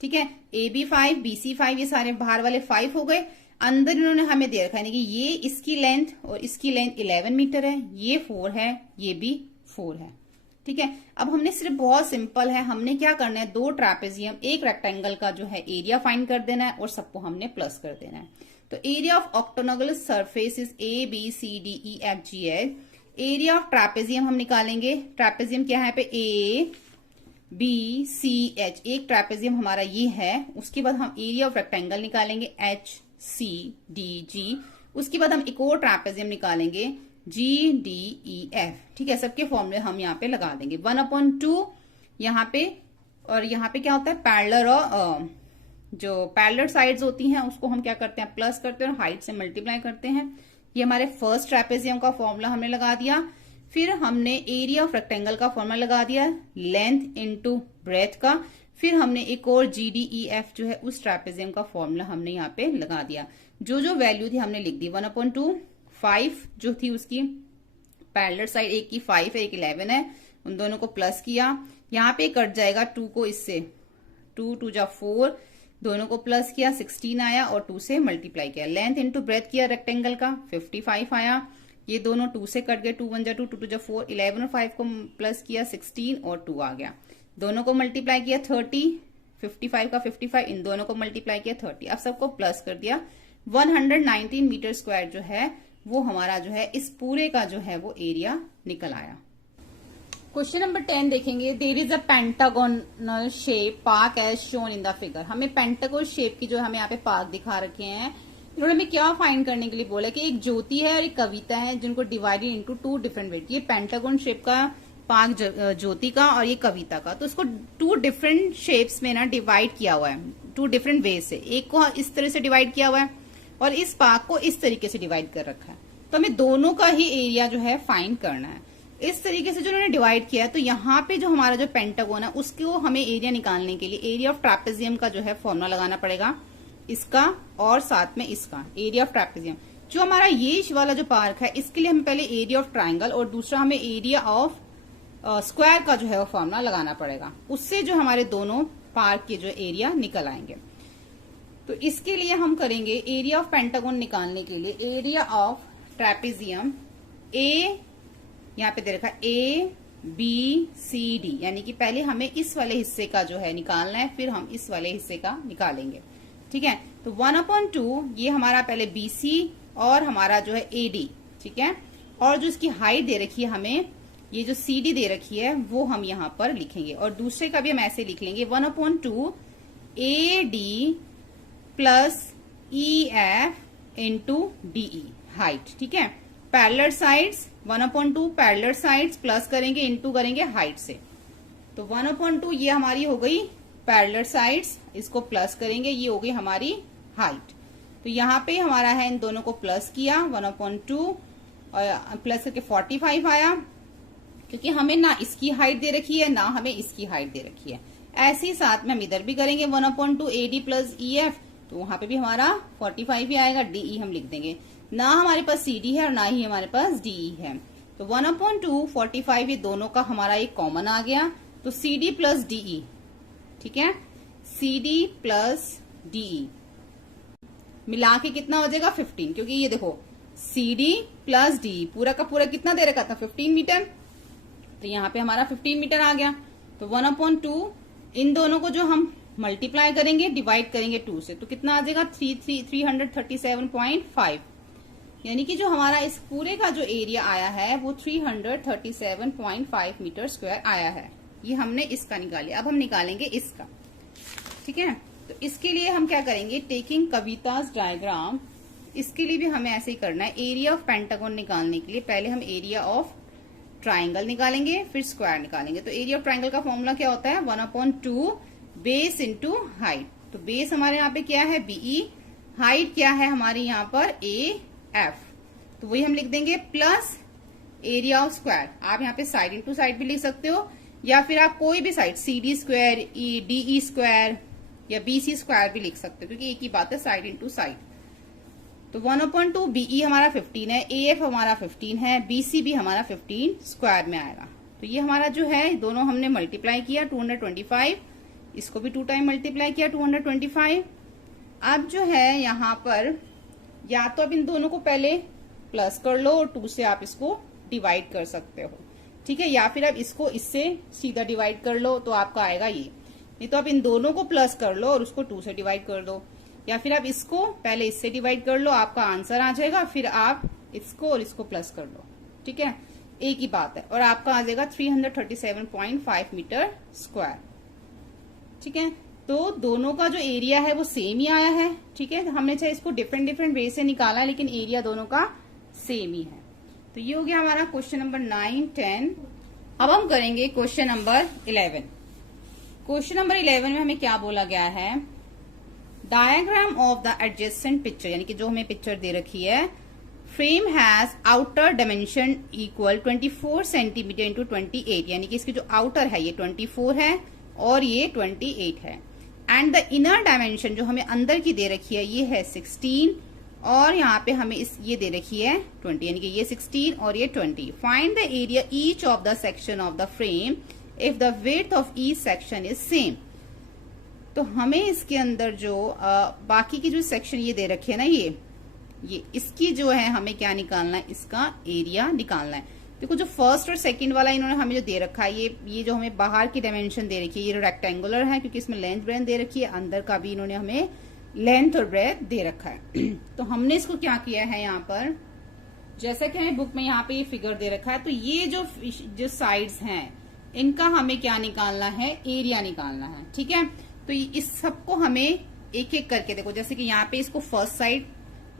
ठीक है, AB 5, BC 5, ये सारे बाहर वाले 5 हो गए। अंदर इन्होंने हमें दे रखा है कि ये इसकी लेंथ और इसकी लेंथ 11 मीटर है, ये 4 है, ये भी 4 है। ठीक है, अब हमने सिर्फ बहुत सिंपल है, हमने क्या करना है, 2 ट्रैपेजियम एक रेक्टेंगल का जो है एरिया फाइंड कर देना है और सबको हमने प्लस कर देना है। तो area of octagonal surface is ABCDEFGH। Area of trapezium हम निकालेंगे, ट्रैपेजियम क्या है पे ABCH, एक ट्रैपेजियम हमारा ये है। उसके बाद हम एरिया ऑफ रेक्टेंगल निकालेंगे HCDG। उसके बाद हम एक और ट्रैपेजियम निकालेंगे GDEF। ठीक है, सबके फॉर्मूले हम यहाँ पे लगा देंगे, 1/2 यहाँ पे, और यहाँ पे क्या होता है पैरेलल, और जो पैरेलल साइड्स होती हैं उसको हम क्या करते हैं, प्लस करते हैं और हाइट से मल्टीप्लाई करते हैं। ये हमारे फर्स्ट ट्रैपेजियम का फॉर्मूला हमने लगा दिया। फिर हमने एरिया ऑफ रेक्टेंगल का फॉर्मूला लगा दिया, लेंथ इनटू ब्रेथ का। फिर हमने एक और GDEF जो है उस ट्रैपेजियम का फॉर्मूला हमने यहाँ पे लगा दिया। जो जो वैल्यू थी हमने लिख दी, 1/2, 5 जो थी उसकी पैरेलल साइड, एक की 5 है एक 11 है, उन दोनों को प्लस किया। यहाँ पे कट जाएगा 2 को इससे, 2 2 जा 4, दोनों को प्लस किया, 16 आया और 2 से मल्टीप्लाई किया। लेंथ इनटू ब्रेथ किया रेक्टेंगल का, 55 आया। ये दोनों 2 से कट गए, 2 1 जा 2, 2 2 जा 4, 11 और 5 को प्लस किया, 16 और 2 आ गया। दोनों को मल्टीप्लाई किया 30, 55 का 55, इन दोनों को मल्टीप्लाई किया 30। अब सबको प्लस कर दिया, 119 मीटर स्क्वायर जो है वो हमारा जो है इस पूरे का जो है वो एरिया निकल आया। क्वेश्चन नंबर 10 देखेंगे, there is a pentagonal shape park as shown in the figure. हमें पेंटागोन शेप की जो हमें यहाँ पे पार्क दिखा रखे हैं, इन्होंने हमें क्या फाइंड करने के लिए बोला कि एक ज्योति है और एक कविता है जिनको डिवाइडेड इनटू 2 डिफरेंट वेट। ये पेंटागोन शेप का पार्क ज्योति का और ये कविता का, तो इसको 2 डिफरेंट शेप्स में ना डिवाइड किया हुआ है, 2 डिफरेंट वे से। एक को इस तरह से डिवाइड किया हुआ है और इस पार्क को इस तरीके से डिवाइड कर रखा है। तो हमें दोनों का ही एरिया जो है फाइंड करना है। इस तरीके से जो उन्होंने डिवाइड किया है, तो यहाँ पे जो हमारा जो पेंटागोन है उसको हमें एरिया निकालने के लिए एरिया ऑफ ट्रैपेजियम का जो है फॉर्मूला लगाना पड़ेगा, इसका और साथ में इसका एरिया ऑफ ट्रैपेजियम। जो हमारा ये वाला जो पार्क है इसके लिए हमें पहले एरिया ऑफ ट्राइंगल और दूसरा हमें एरिया ऑफ स्क्वायर का जो है वो फॉर्मूला लगाना पड़ेगा, उससे जो हमारे दोनों पार्क के जो एरिया निकल आएंगे। तो इसके लिए हम करेंगे एरिया ऑफ पेंटागोन निकालने के लिए एरिया ऑफ ट्रैपेजियम यहाँ पे दे रखा है ABCD, यानी कि पहले हमें इस वाले हिस्से का जो है निकालना है, फिर हम इस वाले हिस्से का निकालेंगे। ठीक है, तो 1/2 ये हमारा पहले BC और हमारा जो है AD। ठीक है, और जो इसकी हाइट दे रखी है हमें, ये जो CD दे रखी है वो हम यहाँ पर लिखेंगे, और दूसरे का भी हम ऐसे लिख लेंगे 1/2 AD plus EF into DE height. ठीक है, parallel sides 1/2 parallel sides plus करेंगे इंटू करेंगे हाइट से, तो 1/2 ये हमारी हो गई पैरेलल साइड्स, इसको प्लस करेंगे, ये हो गई हमारी हाइट। तो यहाँ पे हमारा है, इन दोनों को प्लस किया 1/2 और प्लस करके 45 आया, क्योंकि हमें ना इसकी हाइट दे रखी है ना हमें इसकी हाइट दे रखी है। ऐसे ही साथ में हम इधर भी करेंगे 1/2 AD प्लस EF, तो वहां पे भी हमारा 45 ही आएगा। DE हम लिख देंगे, ना हमारे पास CD है और ना ही हमारे पास DE है, तो 1/2 45 ये दोनों का हमारा एक कॉमन आ गया, तो CD प्लस DE। ठीक है, CD प्लस DE मिला के कितना हो जाएगा 15, क्योंकि ये देखो CD प्लस DE पूरा का पूरा कितना दे रखा था 15 मीटर, तो यहाँ पे हमारा 15 मीटर आ गया। तो 1/2 इन दोनों को जो हम मल्टीप्लाई करेंगे डिवाइड करेंगे 2 से, तो कितना आ जाएगा 337.5, यानी कि जो हमारा इस पूरे का जो एरिया आया है वो 337.5 मीटर स्क्वायर आया है। ये हमने इसका निकाला, अब हम निकालेंगे इसका। ठीक है, तो इसके लिए हम क्या करेंगे, टेकिंग कविताज डायग्राम, इसके लिए भी हमें ऐसे ही करना है। एरिया ऑफ पेंटागन निकालने के लिए पहले हम एरिया ऑफ ट्राइंगल निकालेंगे, फिर स्क्वायर निकालेंगे। तो एरिया ऑफ ट्राइंगल का फॉर्मूला क्या होता है, 1/2 बेस इंटू हाइट। तो बेस हमारे यहाँ पे क्या है BE, हाइट क्या है हमारी यहाँ पर AF, तो वही हम लिख देंगे प्लस एरिया ऑफ स्क्वायर। आप यहाँ पे साइड इंटू साइड भी लिख सकते हो, या फिर आप कोई भी side CD square DE square या BC स्क्वायर भी लिख सकते हो, क्योंकि एक ही बात है साइड इंटू साइड। तो 1/2 BE हमारा 15 है, AF हमारा 15 है, BC भी हमारा 15 स्क्वायर में आएगा। तो ये हमारा जो है दोनों हमने मल्टीप्लाई किया 225, इसको भी 2 टाइम मल्टीप्लाई किया 225। अब जो है यहाँ पर या तो अब इन दोनों को पहले प्लस कर लो और 2 से आप इसको डिवाइड कर सकते हो। ठीक है, या फिर आप इसको इससे सीधा डिवाइड कर लो तो आपका आएगा ये, नहीं तो आप इन दोनों को प्लस कर लो और उसको 2 से डिवाइड कर दो, या फिर आप इसको पहले इससे डिवाइड कर लो, आपका आंसर आ जाएगा, फिर आप इसको और इसको प्लस कर लो। ठीक है, एक ही बात है, और आपका आ जाएगा 337.5 मीटर स्क्वायर। ठीक है, तो दोनों का जो एरिया है वो सेम ही आया है। ठीक है, हमने चाहे इसको डिफरेंट डिफरेंट वे से निकाला है, लेकिन एरिया दोनों का सेम ही है। तो ये हो गया हमारा क्वेश्चन नंबर 9, 10। अब हम करेंगे क्वेश्चन नंबर 11। क्वेश्चन नंबर 11 में हमें क्या बोला गया है, diagram of the adjacent picture, यानी कि जो हमें पिक्चर दे रखी है, frame has outer dimension equal 24 centimetre into 28, यानी कि इसकी जो आउटर है ये 24 है और ये 28 है, एंड द इनर डायमेंशन जो हमें अंदर की दे रखी है ये है 16, और यहाँ पे हमें ये दे रखी है 20, यानी कि ये 16 और ये 20। Find the area each of the section of the frame if the width of each section is same. तो हमें इसके अंदर जो बाकी की जो सेक्शन ये दे रखे है ना, ये इसकी जो है हमें क्या निकालना है, इसका एरिया निकालना है। देखो जो फर्स्ट और सेकंड वाला इन्होंने हमें जो दे रखा है, ये जो हमें बाहर की डायमेंशन दे रखी है ये रेक्टेंगुलर है, क्योंकि इसमें लेंथ ब्रेथ दे रखी है, अंदर का भी इन्होंने हमें लेंथ और ब्रेथ दे रखा है। तो हमने इसको क्या किया है, यहाँ पर जैसा कि हमें बुक में यहाँ पे ये फिगर दे रखा है, तो ये जो साइड्स हैं इनका हमें क्या निकालना है, एरिया निकालना है। ठीक है, तो इस सबको हमें एक एक करके, देखो जैसे कि यहाँ पे इसको फर्स्ट साइड,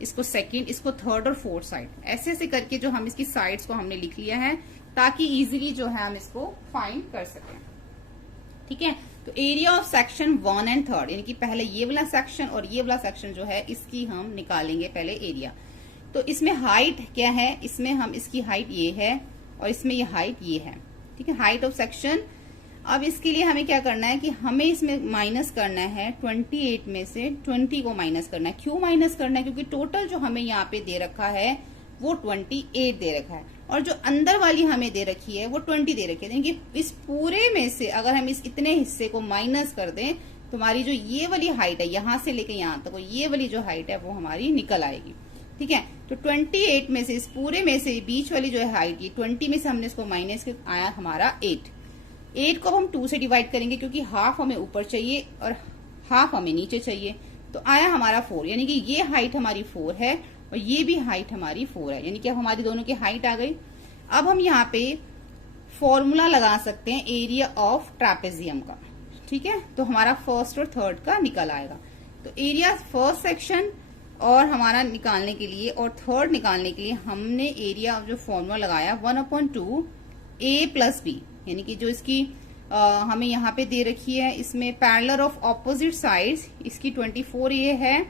इसको सेकंड, इसको थर्ड और फोर्थ साइड, ऐसे ऐसे करके जो हम इसकी साइड्स को हमने लिख लिया है, ताकि इजीली जो है हम इसको फाइंड कर सकें। ठीक है, तो एरिया ऑफ सेक्शन 1 एंड 3, यानी कि पहले ये वाला सेक्शन और ये वाला सेक्शन जो है इसकी हम निकालेंगे पहले एरिया। तो इसमें हाइट क्या है, इसमें हम इसकी हाइट ये है और इसमें ये हाइट ये है। ठीक है, हाइट ऑफ सेक्शन। अब इसके लिए हमें क्या करना है कि हमें इसमें माइनस करना है 28 में से 20 को माइनस करना है। क्यों माइनस करना है, क्योंकि टोटल जो हमें यहाँ पे दे रखा है वो 28 दे रखा है, और जो अंदर वाली हमें दे रखी है वो 20 दे रखी है। यानी कि इस पूरे में से अगर हम इस इतने हिस्से को माइनस कर दें तो हमारी जो ये वाली हाइट है यहाँ से लेके यहाँ तक, ये वाली जो हाइट है वो हमारी निकल आएगी। ठीक है। तो 28 में से, इस पूरे में से बीच वाली जो है हाइट, ये 20 में से हमने इसको माइनस कर, आया हमारा 8 को हम 2 से डिवाइड करेंगे क्योंकि हाफ हमें ऊपर चाहिए और हाफ हमें नीचे चाहिए। तो आया हमारा 4, यानी कि ये हाइट हमारी 4 है और ये भी हाइट हमारी 4 है, यानी कि अब हमारी दोनों की हाइट आ गई। अब हम यहाँ पे फॉर्मूला लगा सकते हैं एरिया ऑफ ट्रापेजियम का, ठीक है। तो हमारा फर्स्ट और थर्ड का निकल आएगा। तो एरिया फर्स्ट सेक्शन और हमारा निकालने के लिए और थर्ड निकालने के लिए हमने एरिया जो फॉर्मूला लगाया 1/2 a प्लस बी, यानी कि जो इसकी हमें यहाँ पे दे रखी है, इसमें पैरेलल ऑफ ऑपोजिट साइड्स इसकी 24 ये है,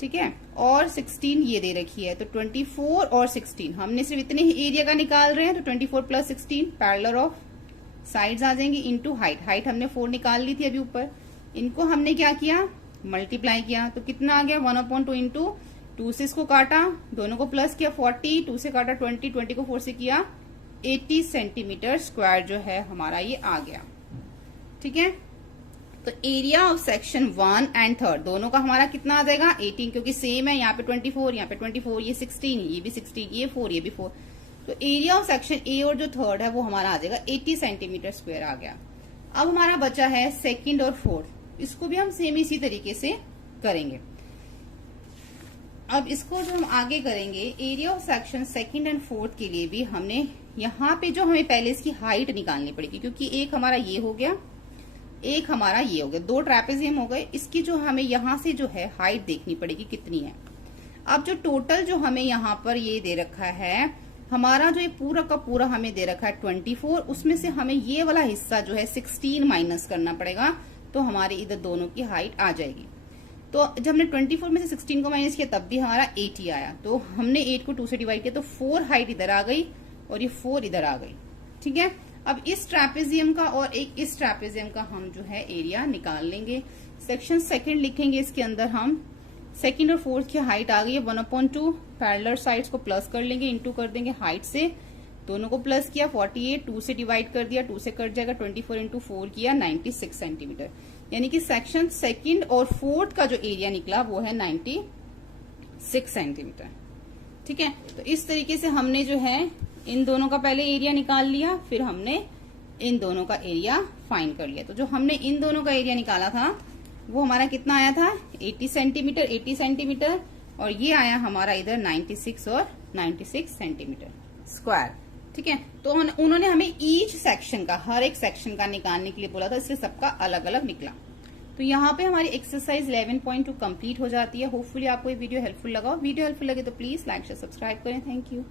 ठीक है, और 16 ये दे रखी है। तो 24 और 16 हमने सिर्फ इतने ही एरिया का निकाल रहे हैं। तो 24 प्लस 16 पैरेलल ऑफ साइड्स आ जाएंगे इनटू हाइट। हाइट हमने 4 निकाल ली थी अभी ऊपर, इनको हमने क्या किया, मल्टीप्लाई किया। तो कितना आ गया 1/2 इंटू 2 से इसको काटा, दोनों को प्लस किया 40, 2 से काटा 20, 20 को 4 से किया 80 सेंटीमीटर स्क्वायर जो है हमारा ये आ गया, ठीक है। तो एरिया ऑफ सेक्शन 1 एंड 3 दोनों का हमारा कितना आ जाएगा 18, क्योंकि सेम है, यहाँ पे 24, यहाँ पे 24, ये 16, ये भी 16, ये 4, ये भी 4। तो एरिया ऑफ सेक्शन ए और जो थर्ड है वो हमारा आ जाएगा 80 सेंटीमीटर स्क्वायर आ गया। अब हमारा बचा है सेकंड और फोर्थ, इसको भी हम सेम इसी तरीके से करेंगे। अब इसको जो हम आगे करेंगे, area of section second and fourth के लिए भी हमने यहाँ पे जो हमें पहले इसकी हाइट निकालनी पड़ेगी, क्योंकि एक हमारा ये हो गया, एक हमारा ये हो गया, 2 ट्रेपेजियम हो गए। इसकी जो हमें यहाँ से जो है हाइट देखनी पड़ेगी कितनी है। अब जो टोटल जो हमें यहाँ पर ये दे रखा है, हमारा जो ये पूरा का पूरा हमें दे रखा है 24, उसमें से हमें ये वाला हिस्सा जो है 16 माइनस करना पड़ेगा, तो हमारे इधर दोनों की हाइट आ जाएगी। तो जब हमने 24 में से 16 को माइनस किया तब भी हमारा 80 आया। तो हमने 8 को 2 से डिवाइड किया, तो 4 हाइट इधर आ गई और ये 4 इधर आ गई, ठीक है। अब इस ट्रेपेजियम का और एक इस ट्रेपेजियम का हम जो है एरिया निकाल लेंगे। सेक्शन सेकंड लिखेंगे, इसके अंदर हम सेकंड और फोर्थ की हाइट आ गई है 1/2, पैरेलल साइड्स को प्लस कर लेंगे, इंटू कर देंगे हाइट से, दोनों को प्लस किया 48, 2 से डिवाइड कर दिया, 2 से कट जाएगा, 24 इंटू 4 किया 96 सेंटीमीटर, यानी कि सेक्शन सेकंड और फोर्थ का जो एरिया निकला वो है 96 सेंटीमीटर, ठीक है। तो इस तरीके से हमने जो है इन दोनों का पहले एरिया निकाल लिया, फिर हमने इन दोनों का एरिया फाइंड कर लिया। तो जो हमने इन दोनों का एरिया निकाला था वो हमारा कितना आया था 80 सेंटीमीटर, और ये आया हमारा इधर 96 और 96 सेंटीमीटर स्क्वायर, ठीक है। तो उन्होंने हमें ईच सेक्शन का, हर एक सेक्शन का निकालने के लिए बोला था, इसलिए सबका अलग अलग निकला। तो यहाँ पे हमारी एक्सरसाइज 11.2 कंप्लीट हो जाती है। होपफुली आपको ये वीडियो हेल्पफुल लगा। वीडियो हेल्पफुल लगे तो प्लीज लाइक शेयर सब्सक्राइब करें। Thank you.